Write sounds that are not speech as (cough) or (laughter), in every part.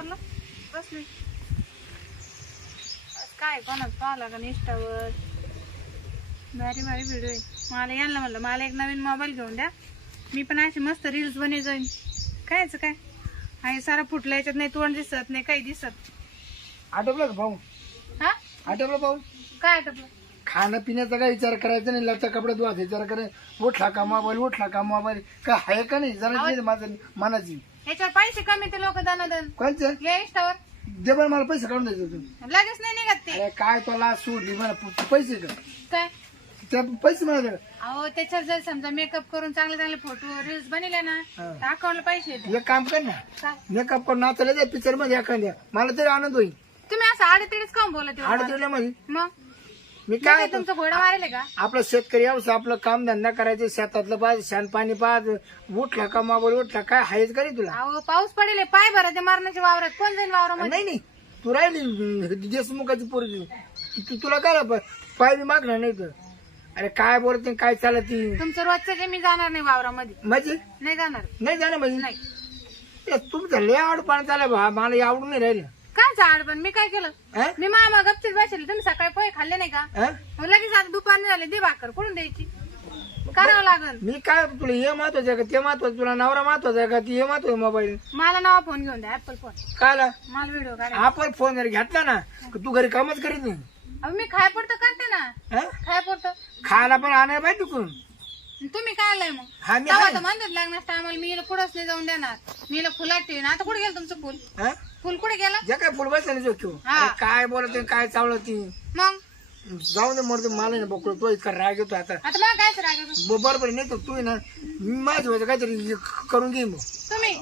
आवरलं बसली काय कोणाच पाहावं लागेल इंस्टावर भारी भारी व्हिडिओ आहे. मला यांना म्हणलं मला एक नवीन मोबाईल घेऊन द्या. मी पण अशी मस्त रील्स बने जाईन कायच काय? आहे सारा फुटला याच्यात नाही तोंड दिसत नाही काही दिसत आटोपलं का भाऊ हा? आटोपलं भाऊ काय आटपलं? खाणं पिण्याचा काय विचार करायचा नाही लता कपडे धुवायचा विचार करायचा उठला का मोबाईल उठला का मोबाईल काय आहे का नाही? जरा माझं मनाची याच्यावर पैसे कमी ते लोक दानादन. कोणचं या इंस्टावर दे बरं मला पैसे काढून द्यायचे तू लगेच नाही निघत ते. अरे काय तुला सोडली? मला प- पैसे का काय? त्या पैसे मला दे. अहो त्याच्यावर जर समजा मेकअप करून चांगले चांगले फोटो रील्स बनले ना हा. तर अकाउंटला पैसे एक काम कर ना. काय? मेकअप करून नाचायला द्या पिक्चरमध्ये एखाद्या. मला तरी आनंद होईल. तुम्ही असं आडतीडीच काऊन बोलत आहे? आडतीला मध्ये. मग? मी काय तुमचं घोडा मारेल का? आपलं शेतकरी यावं आपलं काम धंदा करायचं शेतातलं पाज शान पाणी पाज उठला का मोबाईल उठला काय हायच करी तुला. अहो पाऊस पडेल पाय भरा ते मारण्याच्या वावरात. कोण जाईल वावरामध्ये? नाही नाही. तू राहिली अं, देशमुखाची पोरगी. तू तुला काय पाय बी मागणार नाही तर. अरे काय बोलते काय चालत? तुमचं रोजचं जे मी जाणार नाही वावरामध्ये. म्हणजे? नाही जाणार. नाही जाणं म्हणजे? नाही. तुमचं लय आवड पाणी चालय बा. मला आवडून नाही राहिलं. काय झाड पण? मी काय केलं? हं? मी मामा गपचीत बसले. तुम्ही सकाळी पोहे खाल्ले नाही का? हं? मग लगेच आता दुपारने झाले दे भाकर. कुठून द्यायची? करावं लागल मी काय तुला हे महत्वाचं आहे का? ते महत्वाचं तुला नवरा महत्त्वाचा आहे का? ती हे महत्वाचं मोबाईल मला नवा फोन घेऊन द्या ऍपल फोन काला? मला व्हिडिओ काढा आपण फोन जर घेतला ना का तू घरी कामच करीत नाही. अहो मी खाय पडतं करते ना. हं? खाय पडतं खायला पण आणाय पाहिजे तिकडून. तुम्ही काय आलाय मग? हा मी तेव्हा आहे. तर म्हणतात लग्नाच्या टायमाला मी हिला पुढंच नाही जाऊन देणार. मी हिला फुलात ठेवीन आता कुठे गेलं तुमचं फुल? हं? फुल कुठे गेलं? जे काय फुल बसायला जो घेऊ हा. अरे काय बोलत काय चावलं ती? मग? जाऊ दे मरते मला ना बकलो तो इतका राग येतो आता. आता मला काय ब- बरोबर नाही तर तू आहे ना माझ्या होतं काहीतरी करून घेईन मग. तुम्ही?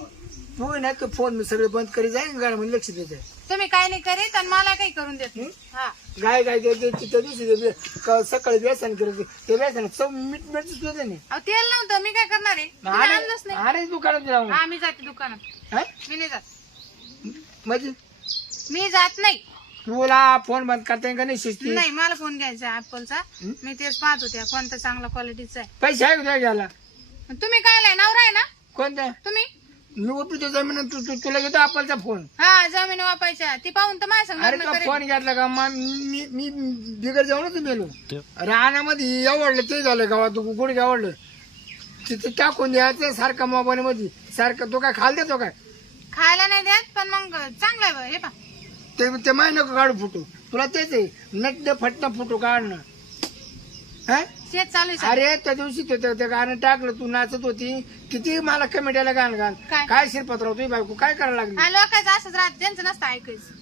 तू आहे ना तो फोन मी सगळे बंद करी जाईन गाडी म्हणजे लक्ष देते तुम्ही काय नाही करीत आणि मला काही करून देत नाही. हा? गाय गाय देते ती त्या दिवशी ते बे- क- सकाळी व्यसन करते ते व्यसन चव मीठ मीठ सुद्धा नाही. अहो तेल नव्हतं. मी काय करणार आहे? तुम्ही आणलंच नाही. अरे दुकानात जाऊन हा मी जाते दुकानात. हं? मी नाही जात. म्हणजे? मी जात नाही. तुला फोन बंद करता येईल का नाही शिस्ती? नाही मला फोन घ्यायचा ऍपलचा हं? मी तेच पाहत होते. कोणता चांगला क्वालिटीचा आहे. पैसे आहे का तुझ्या घ्यायला? तुम्ही काय लाय नवरा आहे ना? कोणत्या तुम्ही? मी उपयोगी जमीन तू तू- तुला घेतो आपलचा फोन. हा जमीन वापायच्या ती पाहून तर माझ्या संग अरे लग्न का करेल. फोन घेतला का? मा- मी मी बिगर जाऊनच मेलो रानामध्ये आवडलं ते झालं गावात गुडघे आवडलं तिथे टाकून द्यायचं सारखा मोबाईल मध्ये सारखं तो काय खाल देतो काय? खायला नाही देत पण मग चांगलं आहे बा, हे पा ते ते माय नको काढू फुटू. तुला तेच आहे. नट्ट फटणं फुटू काढणं. हा? शेत चालू आहे. अरे त्या दिवशी ते ते- ते गाणं टाकलं तू नाचत होती. किती मला कमेट्याला गाणं गाण. काय? काय शिरपत्राव बायको काय करायला लागली? हा लोकांचं असंच राहत त्यांचं नसतं ऐकायचं.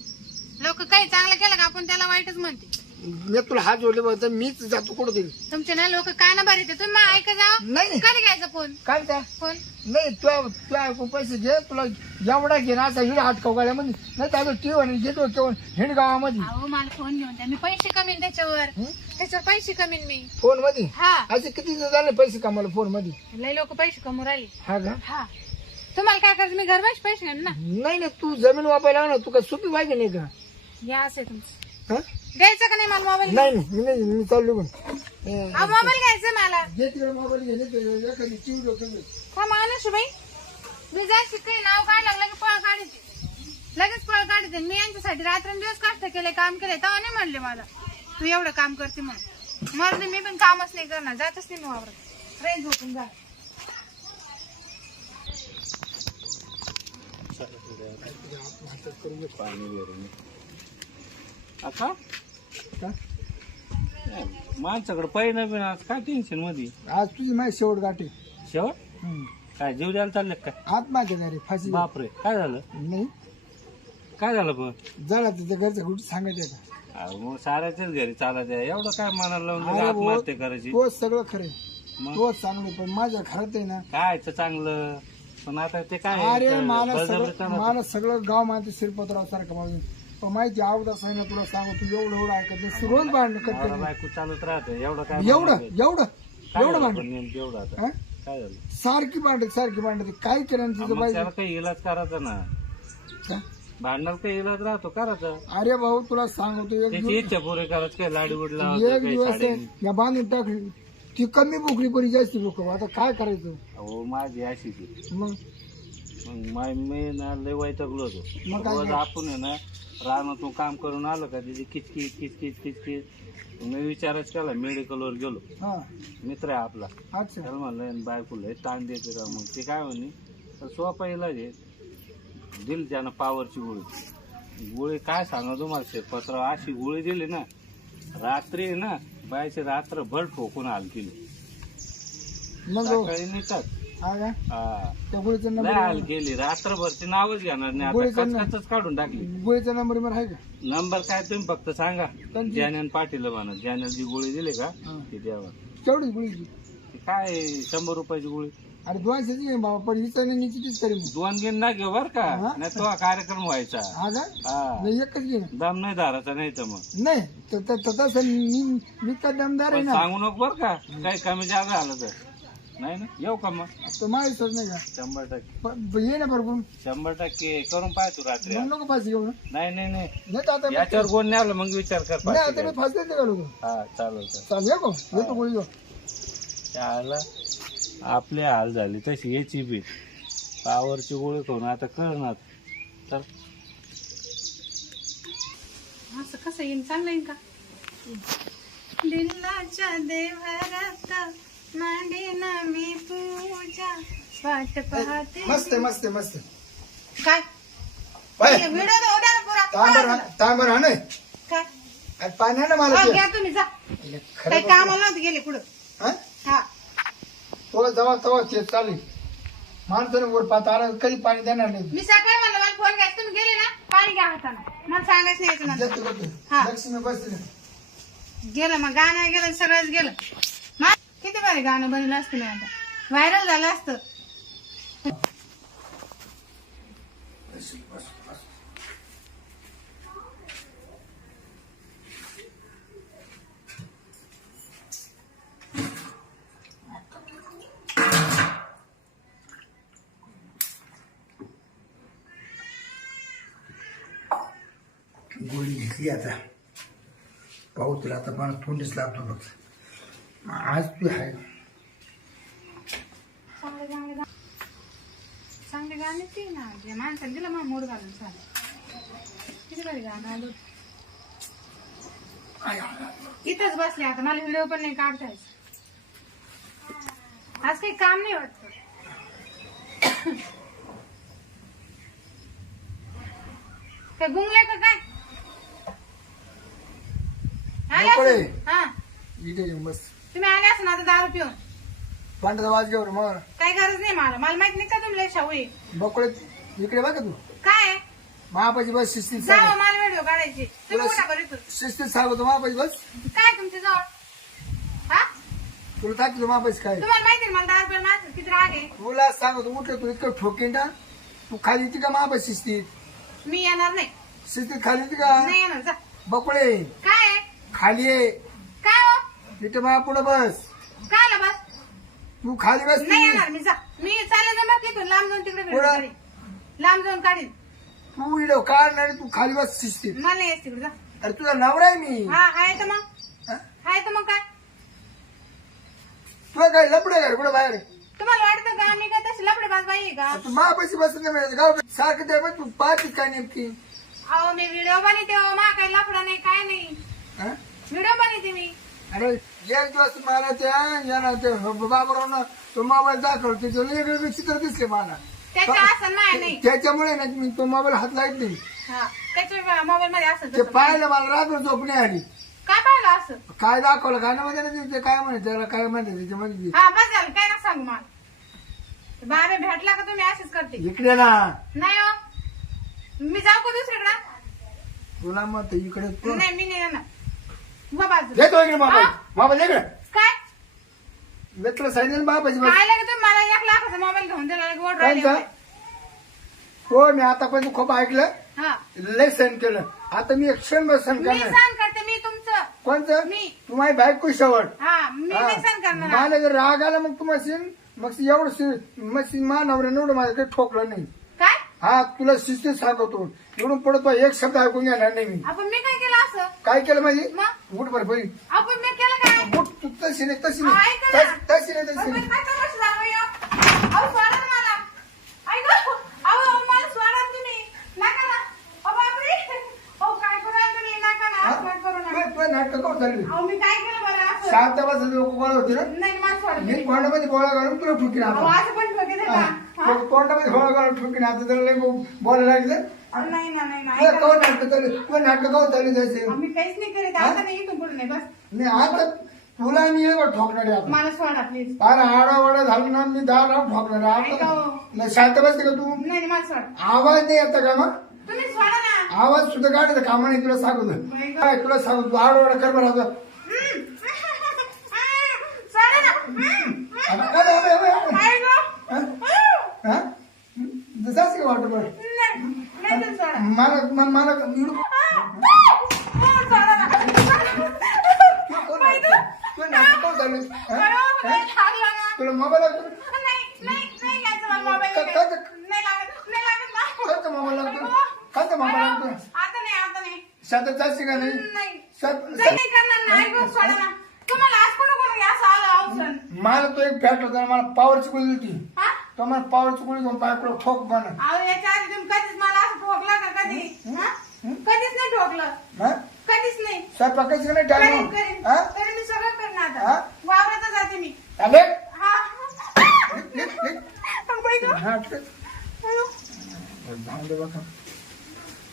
लोक काही चांगलं केलं का आपण त्याला वाईटच म्हणते. मी तुला हात जोडले बघ मीच जातो कुठं तरी तुमचे ना लोक काय ना बरे तुम्ही मग ऐका जावा नाही नाही. कधी घ्यायचा फोन? काय त्या? फोन? नाही तू तू ऐकून पैसे घे तुला एवढा घे ना असा हिड हात कवगाळ्यामध्ये नाही तर टीव्ही आणि घेतो केवळ हिंड गावामध्ये अहो मला फोन घेऊन द्या. मी पैसे कमीन त्याच्यावर. हं? त्याच्यावर पैसे कमीन मी. फोनमध्ये हा. असे किती दिवस झाले पैसे कमावले फोनमध्ये लय लोक पैसे कमवून राहिले. हा का? हा. तुम्हाला काय करायचं? मी घर बस पैसे घेईन ना. नाही नाही तू जमीन वापरायला ना. तू काय सुपी पाहिजे नाही का? या असे तुमचं. हा? द्यायचं का नाही मला मोबाईल नाही नाही मी नाही मी चाललो पण. अहो मोबाईल घ्यायचा मला. घे तिकडे मोबाईल घे नाही तर एखादी. हा माणूस बाई. मी जायची काही नाव काढलं लागलं की पळ काढते. लगेच पळ काढते. मी यांच्यासाठी रात्रंदिवस कष्ट केले काम केले तेव्हा नाही म्हणले मला तू एवढं काम करते म्हणून. मरते मी पण कामच नाही करणार जातच नाही मी वावरत. रेंज झोपून जा आता का? माणसाकडे पहिलं पण आज काय टेन्शनमध्ये? आज तुझी माहिती शेवट गाठी. शेवट. काय जीव द्यायला चालले काय? आत्महत्या झाली फाशी. बापरे काय झालं? नाही. काय झालं पण? झाला तिच्या घरच्या कुठे सांगायचं का? अहो, मग साऱ्याच्याच घरी चालायचं आहे. एवढं काय मनाला लावून अरे दिलं भाऊ, आत्महत्या करायची? तो सगळं खरे मग? तो चांगलं पण माझ्या घरात आहे ना. काय ते चांगलं? पण आता ते काय अरे मला. मला सगळं गाव माहिती शिरपतराव सारखं माझं. पण माहिती अवदास आहे ना तुला सांगू तू एवढं एवढं ऐकत नाही. रोज भांडण नवरा करते बायको चालत राहते एवढं काय एवढं भांडण? एवढं काय एवढं झालं भांडण. पण नेमकं एवढं आता? हा? काय झालं? सारखी भांडत सारखी भांडत. काय केलं तिचं मग बाई? त्याला काही इलाज करायचा ना. का? भांडणाला काही इलाज राहतो करायचा. अरे भाऊ तुला सांगतो एक त्याची दिवस इच्छा पुरे करायचं काय लाडी उडला एक दिवस आहे, या बांधून टाकली. ती कमी भुकली पण जास्त भुकव आता काय करायचं? हो माझी आहे. मग? मग माय मी ना लय वैतागलो होतो. मग काय रोज? आपण आहे ना रानातून काम करून आलं का तिथे किचकिच किचकिच किचकिच मी विचारच केला मेडिकलवर गेलो. हा. मित्र आहे आपला. अच्छा. त्याला म्हणलं बायको लय ताण देते राव. मग ते काय म्हणे तर सोपा इलाज आहे. दिली त्यानं पावरची गोळी. गोळी काय सांगा तुम्हाला शेतपत्र अशी गोळी दिली ना रात्री ना बायची रात्रभर ठोकून हाल केली. मग? सकाळी निघतात. हा हा. त्या गोळीचा लय हाल नंबर रात्रभरची नावच घेणार नाही गोळीचं आता कचकचच काढून टाकली. गोळीचा नंबर मला आहे का? नंबर काय तुम्ही फक्त सांगा. कोणती? ज्ञानन पाटील म्हणा. ज्ञानन जी गोळी दिली का? हा. ती द्यावा तेवढीच गोळीची ती काय शंभर रुपयाची गोळी. अरे दोनशेची आहे बाबा पण हिचा नाही निश्चितच मग. दोन घेऊन ना घेऊ बर का? हा? नाही तो कार्यक्रम व्हायचा. हा का? हा. नाही एकच घे ना. दम नाही धाराचा नाही तर मग. नाही तर तर- तर तसं मी मी का दमदार आहे पण ना. सांगू नको बर का? काही कमी जागा आलं तर. नाही ना? येऊ का मग? तर नाही का? शंभर टक्के. प- प- ये ना बरोबर शंभर टक्के करून पाय तू रात्री मग नको घेऊ ना. नाही नाही नाही. नाही तर आता मी- याच्यावर कोण नाही आलं मग विचार कर नाही आता मी पाचशे फाशी देते का लोक? हा चालेल चालेल. चालेल येतो येतो गोळी त्याला आपले हाल झाले तशी याची बी. पावरची गोळी खाऊन आता करणार तर असं कसं येईन? चांगलं येईन का? देवरात मांडे ना मी पूजा. वाट पाहते. मस्त आहे, मस्त आहे, मस्त आहे. काय? बाय व्हिडिओ तर उद्या पुरा. तांबर हा- तांबर हा नाही काय? आणि पाणी आहे ना मला हो, ते. घ्या तुम्ही जा. म्हणजे काही खरं कामाला नव्हते गेले पुढं हा? हा. तो जवळ तवा ते चालेल माणसाने वर पाहता आला कधी पाणी देणार नाही. मी सकाळी म्हणलं मला फोन घ्या. तुम्ही गेले ना पाणी घ्या हाताने. मला सांगायचं नाही याच्या नंतर देतो, देतो. हा. लक्ष्मी बसते गेलं मग गाणं गेलं सगळंच गेलं. भारी गाणं बनलं असतं ना आता. व्हायरल झालं असतं. गोळी घेतली आता. पाहू तुला आता पण तोंडच लागतो बघ आज तू आहे. चांगले चांगले गा- चांगले गाणे ते ना जे माणसाने दिलं मग मूड घालून चालेल किती भारी गाणं आलं इथंच बसले आता मला व्हिडिओ पण नाही काढता यायचं आज काही काम नाही वाटत. काय गुंगले का काय? आले मोकळे. असेल? हा. इथे येऊन बस. तुम्ही आले असं आता दारू पिऊन? पांढरा वाज घेऊन मग. काही गरज नाही मला. मला माहीत नाही का तुम्ही शाहू आहे? बकोळे इकडे बघ तू. काय आहे? महापाची बस शिस्तीत जावं मला व्हिडिओ काढायची. तुम्ही कुठं बरं इथून? शिस्तीत सांगतो महापाची बस. काय तुमच्या जवळ? हा? तुला टाकतो महापाची काय? तुम्हाला माहिती आहे ना मला दारू पिऊन माणसं किती राग आहे? तुला सांगतो उठलं तू इतकं ठोकेन ना. तू खाली येते का महापाची शिस्तीत? मी येणार नाही. शिस्तीत खाली येते का? नाही येणार जा. बकोळे. काय आहे? खाली ये. काय तिथे महा पुढे बस. काय आलं बस. तू खाली बस नाही येणार मी जा. मी चालेल ना मग तिथून लांब जाऊन तिकडे व्हिडिओ पुढं? काढीन लांब जाऊन काढीन. तू व्हिडिओ काढणार तू खाली बस शिस्तीत. मला नाही तिकडे जा. अरे तुझा नवरा आहे मी. हा आहे तर मग. हा? आहे तर मग काय? तुला काय लपडे का रे कुठं बाहेर? तुम्हाला वाटतं का मी काय तशी लपडे बाज बाई आहे का? तू महापाशी बस नाही मिळत गाव सारखं ते पण तू पाहतीस काय नेमकी? अहो मी व्हिडिओ बनवते हो मा काही लफडा नाही काय नाही. हा? व्हिडिओ बनवते मी. अरे एक दिवस मला त्या याला ते बाबरावनं तो मोबाईल दाखवला त्याचे वेगवेगळे चित्र दिसले मला. त्याच्या असं नाही नाही. त्याच्यामुळे ना मी तो मोबाईल हात लावत नाही. हा त्याच्या मोबाईल मध्ये असं ते पाहिलं मला रात्र झोप नाही आली. काय पाहिलं असं? काय दाखवलं काय नाही माहिती ते काय म्हणे त्याला काय म्हणते त्याच्यामध्ये हा बस झालं काय ना सांगू मला. बाबे भेटला का तुम्ही? असेच करते. इकडे ना. नाही हो. मी जाऊ का दुसरीकडे? तुला मत इकडे तू- नाही मी नाही येणार. उभा बाजू देतो इकडे मोबाईल हा? मोबाईल इकडे. काय? वेतला सांगितलं बाबाची बस. काय लागेल तुम्ही मला एक लाखाचा मोबाईल घेऊन दिला लगे ओढ राहिली कांचा? हो मी आतापर्यंत खूप ऐकलं. हा. लय सहन केलं. आता मी एक क्षण सहन मी करणार. सहन करते मी तुमचं. कोणतं? मी. तू माझी बायको शेवट. हा मी हा. नाही सहन करणार. मला जर राग आला मग तू मशीन मग एवढं शि- मशीन मानवर एवढं माझं काही ठोकलं नाही. हा तुला शिस्तीत सांगतो. इकडून पडत पाहिजे एक शब्द ऐकून घ्या नाही मी. आपण मी काय केलं असं? काय केलं माझी उठ बर आपण मी केलं काय? उठ तू तशी नाही तशी नाही तशी नाही तशी नाटक सात वाजता लोक गोळा होते ना? मी कोणामध्ये गोळा घालून तुला ठुकी राहतो हा? कोंडामध्ये गोळा घालून ठुकीन आता तुला लय बोलायला लागलं अहो, नाही ना नाही ना तुला कवर. नाटक चालू तुला नाटक कवर चालू आम्ही काहीच नाही करीत आता नाही इथून पुढे नाही बस नाही आता तुला मी एवढं ठोकणार आहे आता मला सोडा प्लीज अरे आडा वाडा झालं ना मी दहा राव ठोकणार आहे. ऐका आता हो. नाही, शांत बसते का तू नाही नाही, मला सोडा आवाज नाही येत का मग तुम्ही सोडा ना आवाज सुद्धा काढायचं कामा नाही तुला सांगतो बाई गं. काय तुला सांगतो तू आडवाडा कर बरं आता. (laughs) सोडा ना हम्म. आता काय झालं, आहे? हा? अरे, हा? नाही लागला ना. तुला मोबाईल लागतो मला मोबाईल का- का- का- लागत. काचा मोबाईल लागतो? काचा मोबाईल लागतो? आता नाही आता नाही. शांत जायची का नाही. मला तो एक फॅट होता मला पॉवरची गोळी होती. तो मला पॉवरची गोळी घेऊन ठोक बना अहो याच्या आधी तुम्ही कधीच मला असं ठोकलं का कधी? हा? कधीच नाही ठोकलं. कधीच नाही. स्वयंपाकाची नाही? करीन टाइम करीन. तरी मी सगळं करीन हा? आता वावरात जाते मी. अरे हा. निघ, निघ, निघ. अगं बाई गं. हा, ठीक. अयो. जाऊन दे बघा.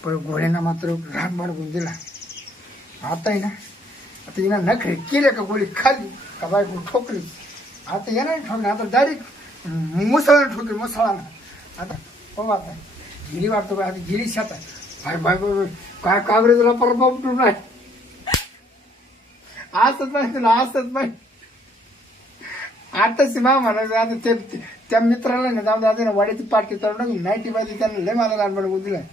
पण गोळ्यांना मात्र राग मारगून दिला. आता आहे ना आता येणार नखरे केले का गोळी खाली? का बायको ठोकली? आता येणार ठोकली आता डायरेक्ट मुसळानं ठोकली मुसळानं आता हो आता. गिरी वाटतो का आता गिरी शेतात. Bye bye bye bye. काय कागरे तुला परत बाबटून नाही. असंच नाही तुला असंच नाही आता सीमा म्हणायचं आता ते त्या मित्राला नाही जाऊन जाते ना वाडीची पार्टी तर नाईटी पाहिजे त्यांना लय मला लहानपणी दिलाय.